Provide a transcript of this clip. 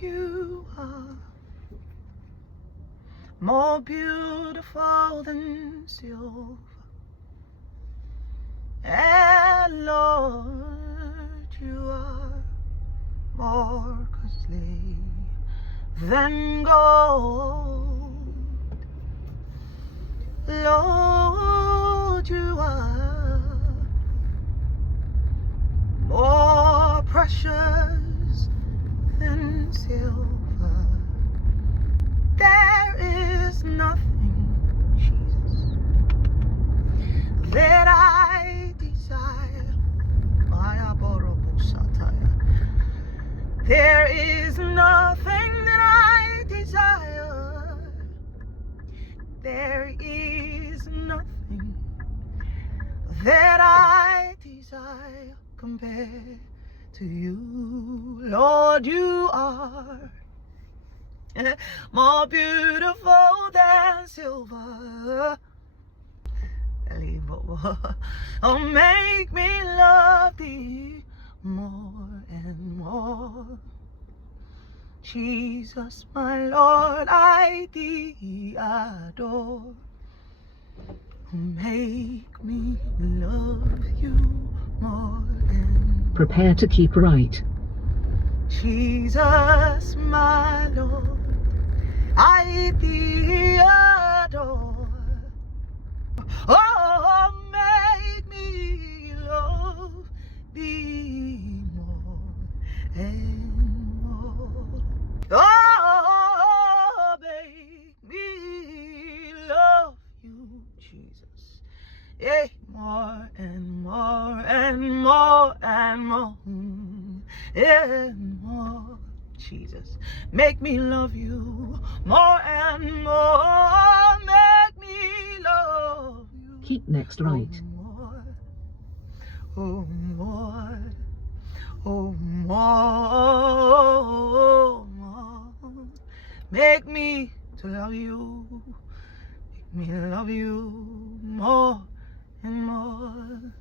you are more beautiful than silver. And Lord, you are more costly than gold. Lord, you are more precious than silver. There is nothing, Jesus, that I desire. There is nothing that I desire. There is nothing that I desire compared to you. Lord, you are more beautiful than silver. Oh, make me love thee more and more. Jesus, my Lord, I thee adore. Make me love you more and more. Prepare to keep right. Jesus, my Lord, I thee adore. Oh, make me love thee more and more. Oh, make me love you, Jesus. Yeah, more and more and more and more and more. Jesus, make me love you more and more. Make me love you. Keep next right. Oh, more, oh, more, oh, more. Make me to love you. Make me love you more and more.